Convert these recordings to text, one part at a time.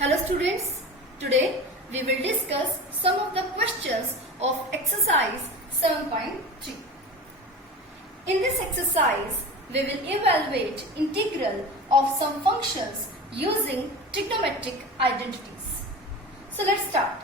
Hello students, today we will discuss some of the questions of exercise 7.3. In this exercise, we will evaluate integral of some functions using trigonometric identities. So let's start.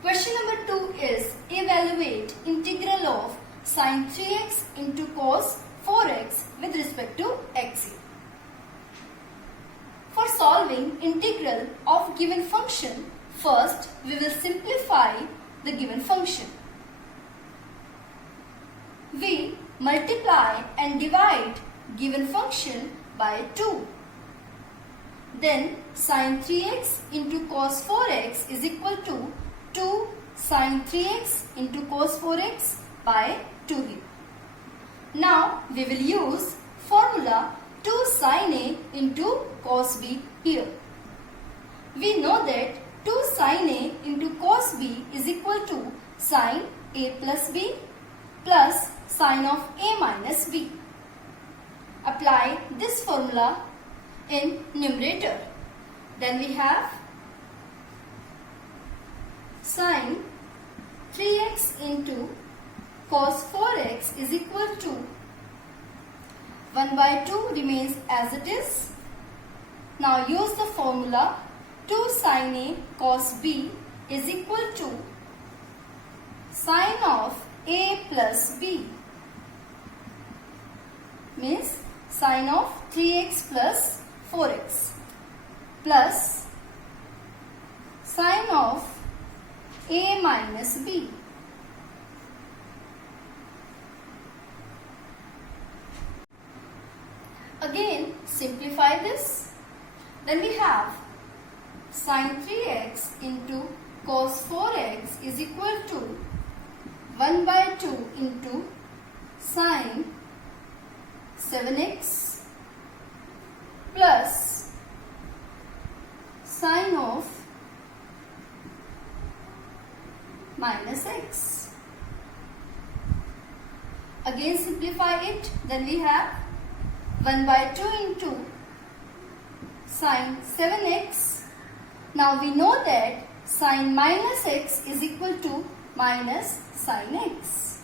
Question number 2 is evaluate integral of sin 3x into cos 4x with respect to x. For solving integral of given function, first we will simplify the given function. We multiply and divide given function by 2. Then sin 3x into cos 4x is equal to 2 sin 3x into cos 4x by 2 here. Now we will use formula 2 sin A into cos B here. We know that 2 sin A into cos B is equal to sin A plus B plus sin of A minus B. Apply this formula in numerator. Then we have sin 3x into cos 4x is equal to 1 by 2 remains as it is. Now use the formula 2 sin A cos B is equal to sin of A plus B, means sin of 3x plus 4x plus sin of A minus B. Again, simplify this. Then we have sin 3x into cos 4x is equal to 1 by 2 into sin 7x plus sin of minus x. Again, simplify it. Then we have 1 by 2 into sin 7x. Now we know that sin minus x is equal to minus sin x.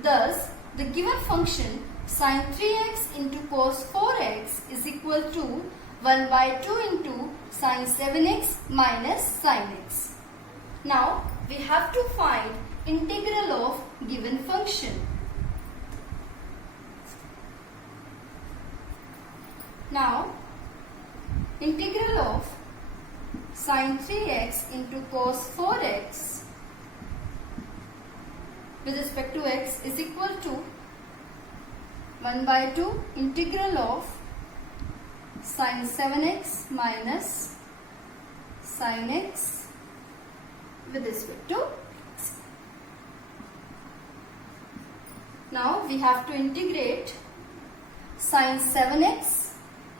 Thus, the given function sin 3x into cos 4x is equal to 1 by 2 into sin 7x minus sin x. Now, we have to find integral of given function. Now, integral of sin 3x into cos 4x with respect to x is equal to 1 by 2 integral of sin 7x minus sin x with respect to x. Now, we have to integrate sin 7x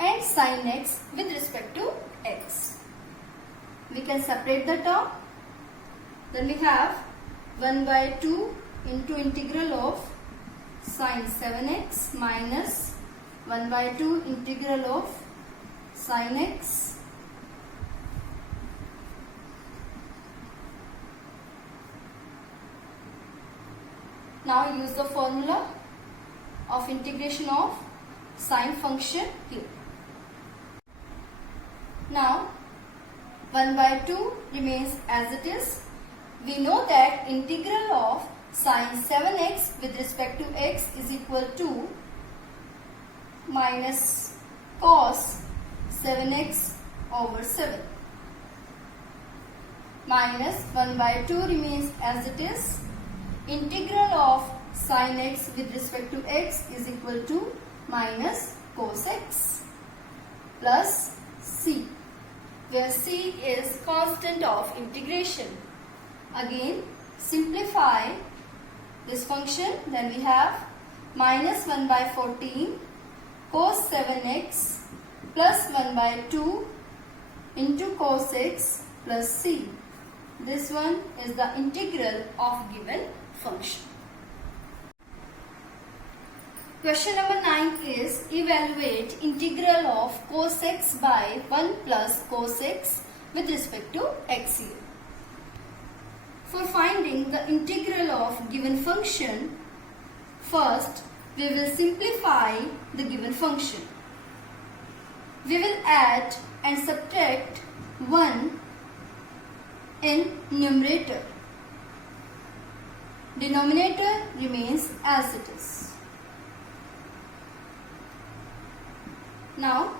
and sin x with respect to x. We can separate the term. Then we have 1 by 2 into integral of sin 7x minus 1 by 2 integral of sin x now use the formula of integration of sine function here. Now 1 by 2 remains as it is. We know that integral of sin 7x with respect to x is equal to minus cos 7x over 7 minus 1 by 2 remains as it is. Integral of sin x with respect to x is equal to minus cos x plus c, where c is constant of integration. Again, simplify this function. Then we have minus 1 by 14 cos 7x plus 1 by 2 into cos x plus c. This one is the integral of given function. Question number 9 is evaluate integral of cos x by 1 plus cos x with respect to x here. For finding the integral of given function, first we will simplify the given function. We will add and subtract 1 in numerator. Denominator remains as it is. Now,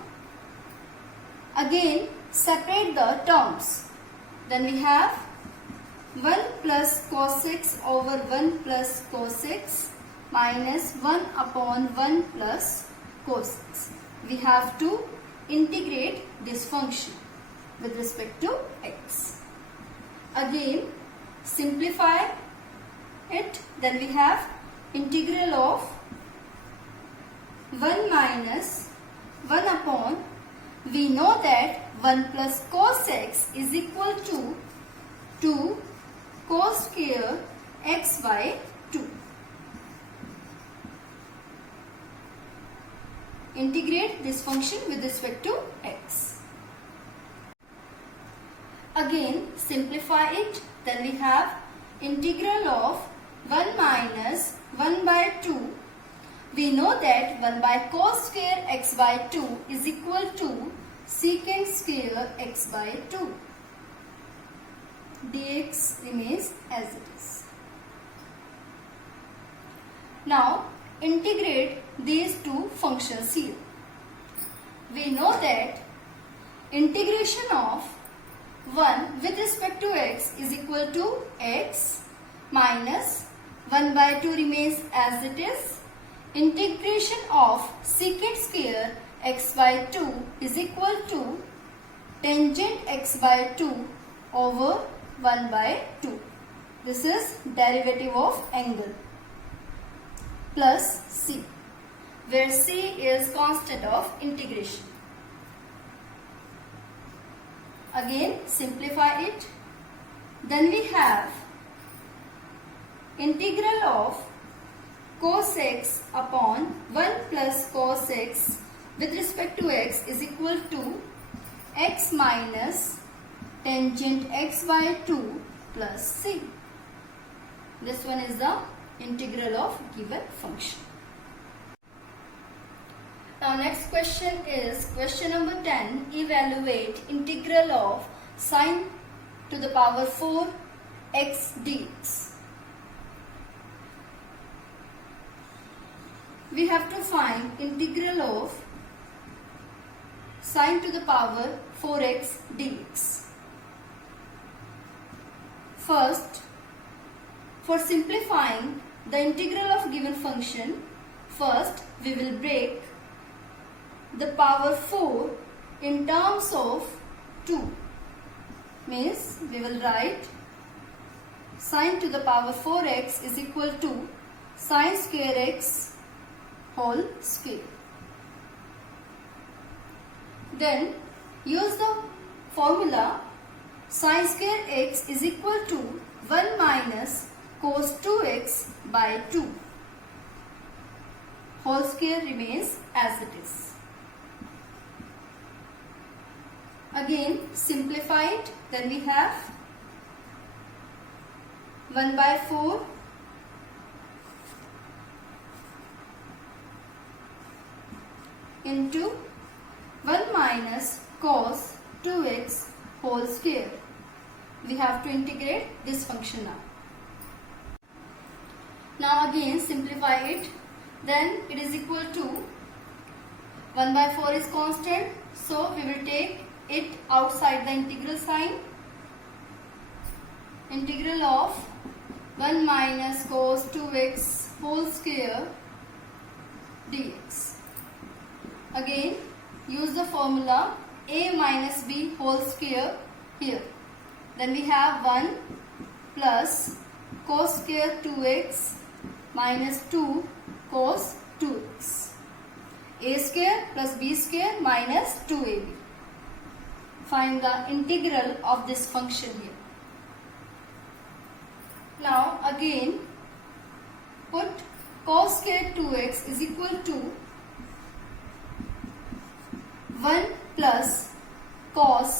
again separate the terms. Then we have 1 plus cos x over 1 plus cos x minus 1 upon 1 plus cos x. We have to integrate this function with respect to x. Again, simplify it. Then we have integral of 1 minus 1 upon, we know that 1 plus cos x is equal to 2 cos square x by 2. Integrate this function with respect to x. Again simplify it. Then we have integral of 1 minus 1 by 2. We know that 1 by cos square x by 2 is equal to secant square x by 2. Dx remains as it is. Now integrate these two functions here. We know that integration of 1 with respect to x is equal to x minus 1 by 2 remains as it is. Integration of secant square x by 2 is equal to tangent x by 2 over 1 by 2. This is derivative of angle plus c, where c is constant of integration. Again simplify it. Then we have integral of cos x upon 1 plus cos x with respect to x is equal to x minus tangent x by 2 plus c. This one is the integral of given function. Now next question is question number 10. Evaluate integral of sine to the power 4 x dx. We have to find integral of sine to the power 4x dx. First, for simplifying the integral of given function, first we will break the power 4 in terms of 2. Means we will write sine to the power 4x is equal to sine square x whole square. Then use the formula sine square x is equal to 1 minus cos 2x by 2. Whole square remains as it is. Again simplify it. Then we have 1 by 4 into 1 minus cos 2x whole square. We have to integrate this function now. Now again simplify it. Then it is equal to 1 by 4 is constant. So we will take it outside the integral sign. Integral of 1 minus cos 2x whole square dx. Again use the formula a minus b whole square here. Then we have 1 plus cos square 2x minus 2 cos 2x. A square plus b square minus 2ab. Find the integral of this function here. Now again put cos square 2x is equal to 1 plus cos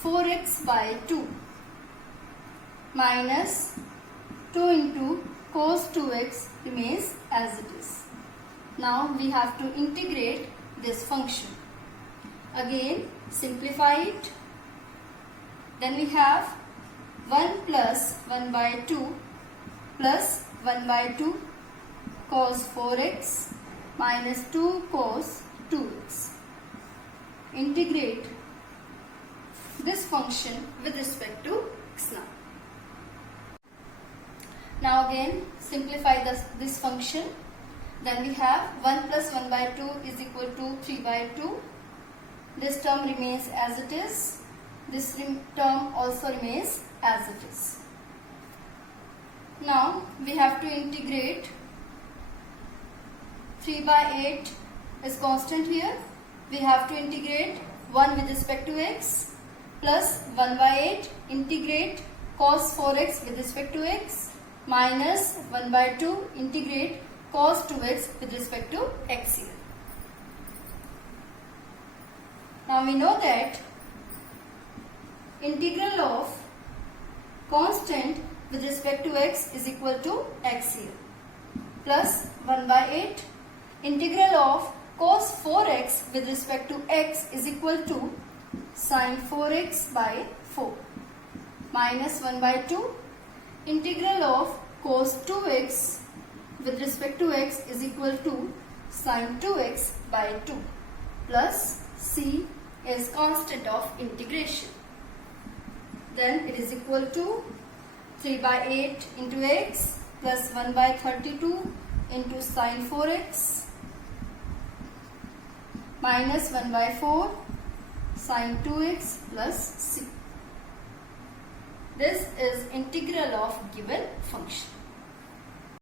4x by 2 minus 2 into cos 2x remains as it is. Now we have to integrate this function. Again simplify it. Then we have 1 plus 1 by 2 plus 1 by 2 cos 4x minus 2 cos 2x. Integrate this function with respect to x now. Now again simplify this function. Then we have 1 plus 1 by 2 is equal to 3 by 2. This term remains as it is. This term also remains as it is. Now we have to integrate 3 by 8 is constant here. We have to integrate 1 with respect to x plus 1 by 8 integrate cos 4x with respect to x minus 1 by 2 integrate cos 2x with respect to x here. Now we know that integral of constant with respect to x is equal to x here plus 1 by 8 integral of cos 4x with respect to x is equal to sin 4x by 4 minus 1 by 2 integral of cos 2x with respect to x is equal to sin 2x by 2 plus c is constant of integration. Then it is equal to 3 by 8 into x plus 1 by 32 into sin 4x minus 1 by 4 sin 2x plus c. This is integral of given function.